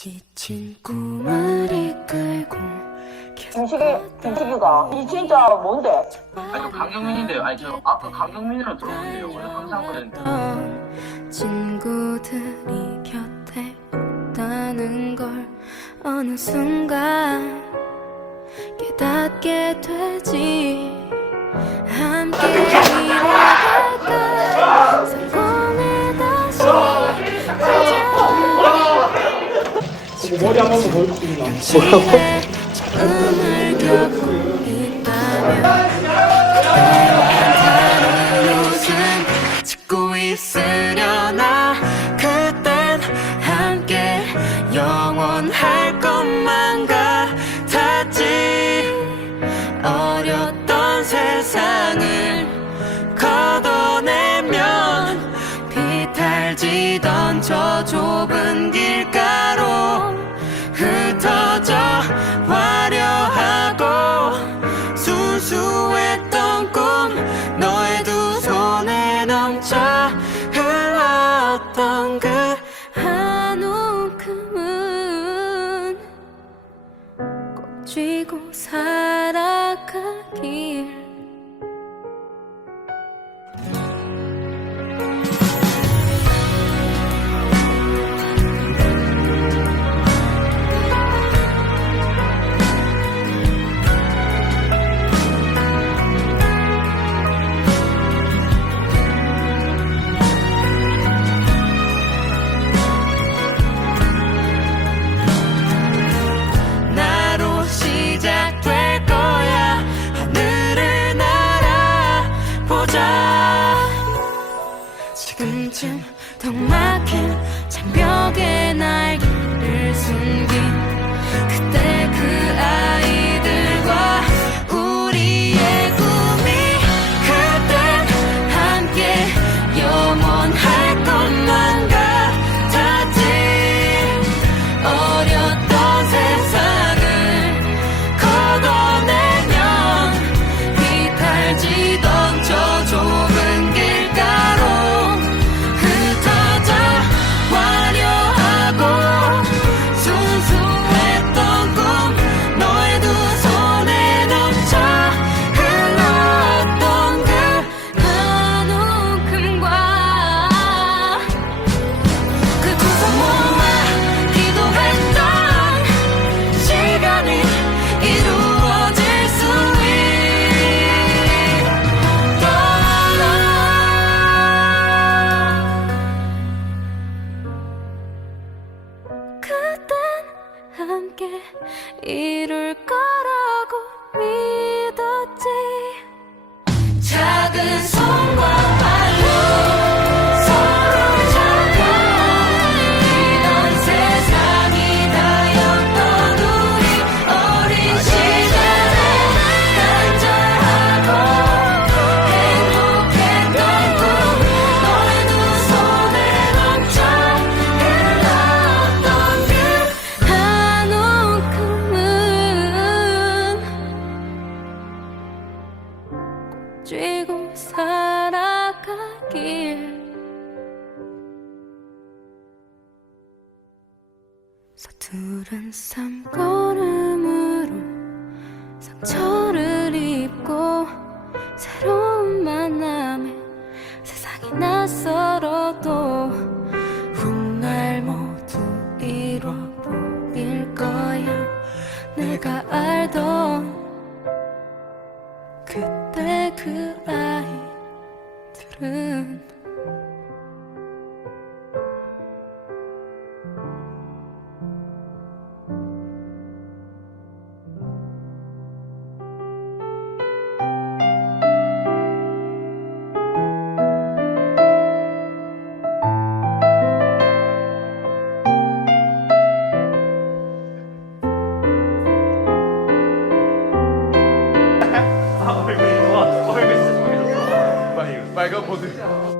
지친 꿈을 이끌고 김식이, 김식이가 이 진짜 뭔데? 아니 저 강경민인데요. 아니 저 아까 강경민이라고 들었는데요. 원래 항상 그랬는데. 친구들이 곁에 없다는 걸 어느 순간 깨닫게 되지 머리 한 번만 그때만 다른 웃음 짓고 있으려나 그땐 함께 영원할 것만 같았지. 어렸던 세상 两个 지금쯤 턱 막힌 함 쥐고 살아가길. 서투른 삶걸음으로 상처를 입고 새로운 만남에 세상이 낯설어도 훗날 모두 이뤄 보일 거야. 내가 알던 그 아이들은 아 빨간 모드